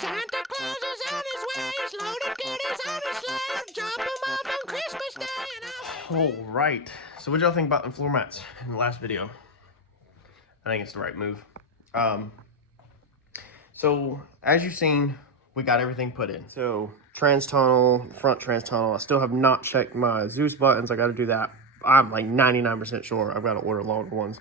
Santa Claus is on his way. He's loaded goodies on his sled. Drop 'em off on Christmas Day. All right. So what y'all think about the floor mats in the last video? I think it's the right move. So as you've seen, we got everything put in. So trans tunnel, front trans tunnel. I still have not checked my Zeus buttons. I got to do that. I'm like 99% sure I've got to order longer ones,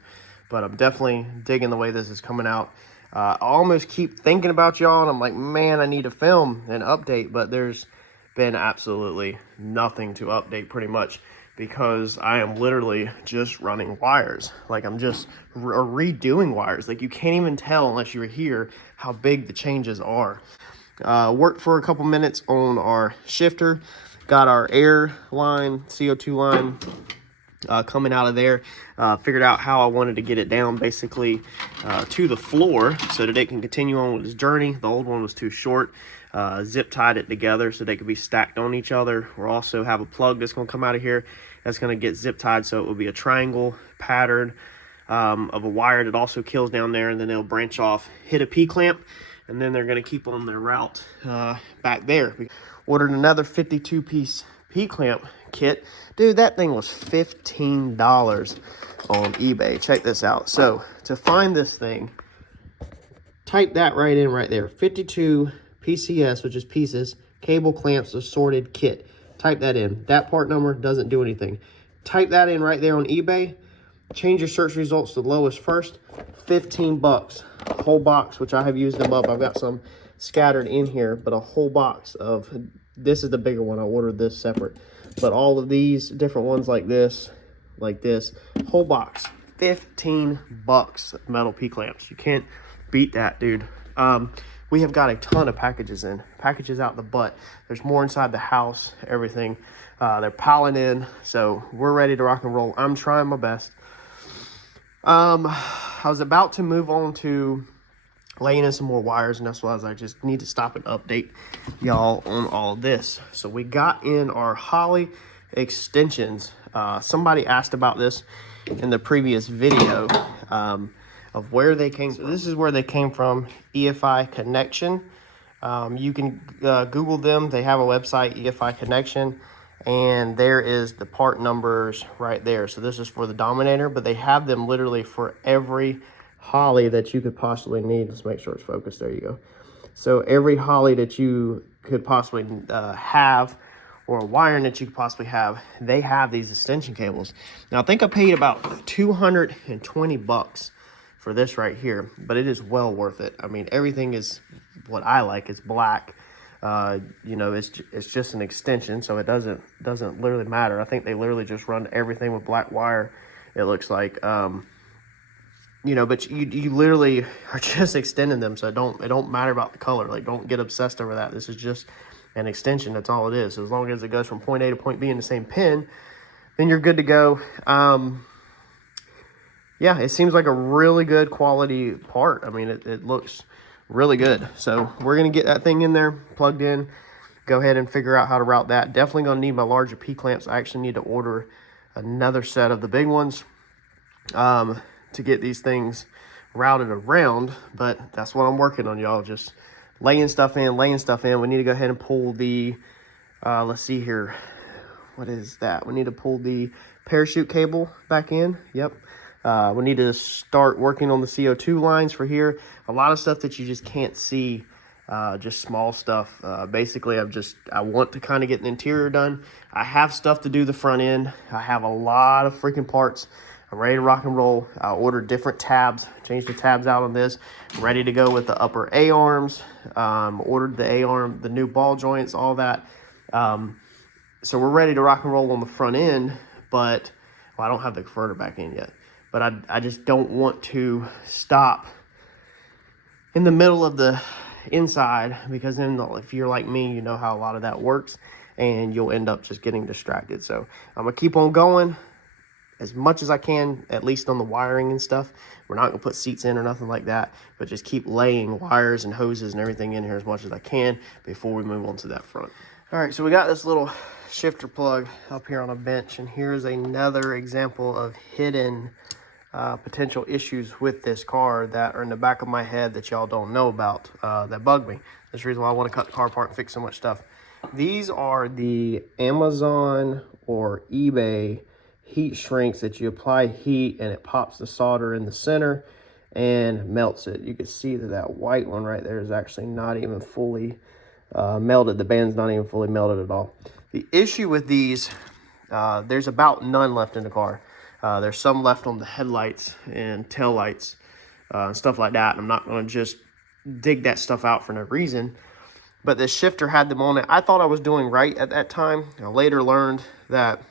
but I'm definitely digging the way this is coming out. I almost keep thinking about y'all, and I'm like, man, I need to film an update, but there's been absolutely nothing to update pretty much, because I am literally just running wires. Like, I'm just redoing wires. Like, you can't even tell unless you're here how big the changes are. Worked for a couple minutes on our shifter, got our air line, CO2 line coming out of there. Figured out how I wanted to get it down basically to the floor so that it can continue on with its journey. The old one was too short. Zip tied it together so they could be stacked on each other. We'll also have a plug that's going to come out of here that's going to get zip tied, so it will be a triangle pattern of a wire that also kills down there, and then they'll branch off, hit a P-clamp, and then they're going to keep on their route back there. We ordered another 52-piece P-clamp kit. Dude, that thing was $15 on eBay. Check this out. So to find this thing, type that right in right there. 52 PCS, which is pieces, cable clamps assorted kit. Type that in. That part number doesn't do anything. Type that in right there on eBay. Change your search results to the lowest first. 15 bucks. Whole box, which I have used them up. I've got some scattered in here, but a whole box of, this is the bigger one. I ordered this separate. But all of these different ones like this, whole box, 15 bucks of metal P-clamps. You can't beat that, dude. We have got a ton of packages in, packages out the butt. There's more inside the house, everything. They're piling in, so we're ready to rock and roll. I'm trying my best. I was about to move on to laying in some more wires, and that's why I just need to stop and update y'all on all of this. So we got in our Holley extensions. Somebody asked about this in the previous video of where they came from. So this is where they came from, EFI Connection. You can Google them. They have a website, EFI Connection, and there is the part numbers right there. So this is for the Dominator, but they have them literally for every Holley that you could possibly need. Let's make sure it's focused. There you go. So every Holley that you could possibly have, or a wiring that you could possibly have, they have these extension cables. Now I think I paid about 220 bucks for this right here, but it is well worth it. I mean, everything is what I like. It's black. You know, it's just an extension, so it doesn't literally matter. I think they literally just run everything with black wire, it looks like. You know, but you literally are just extending them, so it don't matter about the color. Like, don't get obsessed over that. This is just an extension. That's all it is. So as long as it goes from point A to point B in the same pin, then you're good to go. Yeah, it seems like a really good quality part. I mean, it looks really good. So we're gonna get that thing in there, plugged in, go ahead and figure out how to route that. Definitely gonna need my larger P-clamps. I actually need to order another set of the big ones to get these things routed around, but that's what I'm working on, y'all. Just laying stuff in. We need to go ahead and pull the, let's see here. What is that? We need to pull the parachute cable back in. Yep. We need to start working on the CO2 lines for here. A lot of stuff that you just can't see, just small stuff. Basically, I want to kind of get the interior done. I have stuff to do the front end. I have a lot of freaking parts. I'm ready to rock and roll. I ordered different tabs, changed the tabs out on this. Ready to go with the upper A-arms. Ordered the A-arm, the new ball joints, all that. So we're ready to rock and roll on the front end, but, well, I don't have the converter back in yet. But I just don't want to stop in the middle of the inside, because then if you're like me, you know how a lot of that works, and you'll end up just getting distracted. So I'm going to keep on going as much as I can, at least on the wiring and stuff. We're not going to put seats in or nothing like that, but just keep laying wires and hoses and everything in here as much as I can before we move on to that front. All right, so we got this little shifter plug up here on a bench, and here's another example of hidden potential issues with this car that are in the back of my head that y'all don't know about that bug me. That's the reason why I want to cut the car apart and fix so much stuff. These are the Amazon or eBay heat shrinks that you apply heat and it pops the solder in the center and melts it. You can see that that white one right there is actually not even fully melted. The band's not even fully melted at all. The issue with these, there's about none left in the car. There's some left on the headlights and tail lights and stuff like that. I'm not going to just dig that stuff out for no reason. But the shifter had them on it. I thought I was doing right at that time. I later learned that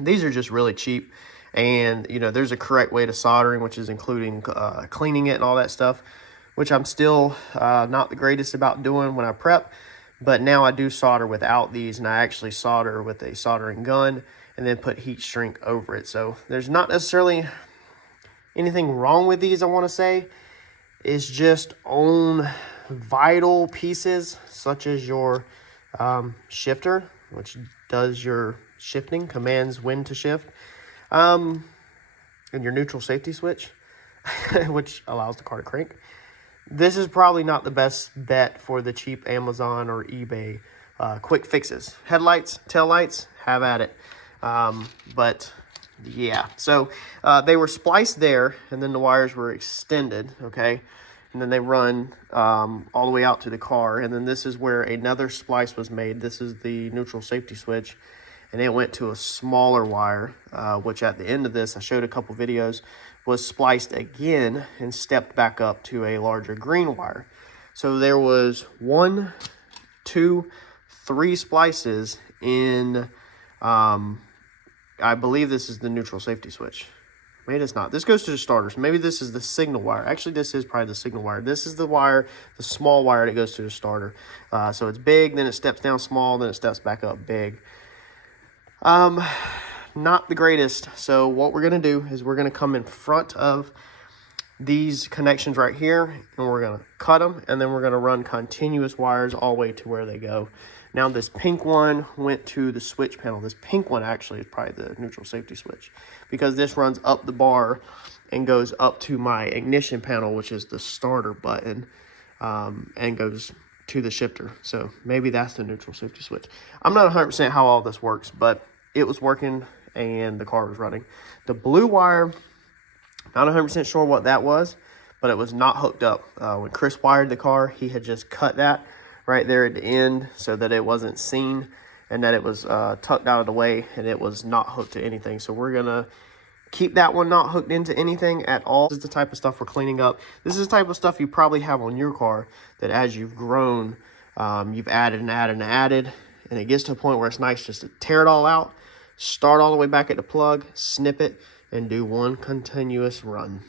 these are just really cheap. And, you know, there's a correct way to soldering, which is including cleaning it and all that stuff, which I'm still not the greatest about doing when I prep. But now I do solder without these, and I actually solder with a soldering gun and then put heat shrink over it. So there's not necessarily anything wrong with these, I want to say. It's just on vital pieces such as your shifter, which does your shifting, commands when to shift, and your neutral safety switch, which allows the car to crank. This is probably not the best bet for the cheap Amazon or eBay quick fixes. Headlights, tail lights, have at it. But yeah, so they were spliced there, and then the wires were extended, okay? And then they run all the way out to the car, and then this is where another splice was made. This is the neutral safety switch, and it went to a smaller wire, which at the end of this, I showed a couple videos, was spliced again and stepped back up to a larger green wire. So there was 1, 2, 3 splices in, I believe this is the neutral safety switch. Maybe it's not. This goes to the starters. Maybe this is the signal wire. Actually, this is probably the signal wire. This is the wire, the small wire that goes to the starter. So it's big, then it steps down small, then it steps back up big. Not the greatest. So what we're going to do is we're going to come in front of these connections right here, and we're going to cut them, and then we're going to run continuous wires all the way to where they go. Now this pink one went to the switch panel. This pink one actually is probably the neutral safety switch, because this runs up the bar and goes up to my ignition panel, which is the starter button, and goes to the shifter. So maybe that's the neutral safety switch. I'm not 100% how all this works, but it was working and the car was running. The blue wire, not 100% sure what that was, but it was not hooked up. When Chris wired the car, he had just cut that right there at the end so that it wasn't seen and that it was tucked out of the way, and it was not hooked to anything. So we're gonna keep that one not hooked into anything at all. This is the type of stuff we're cleaning up. This is the type of stuff you probably have on your car that as you've grown, you've added and added and added, and it gets to a point where it's nice just to tear it all out, start all the way back at the plug, snip it, and do one continuous run.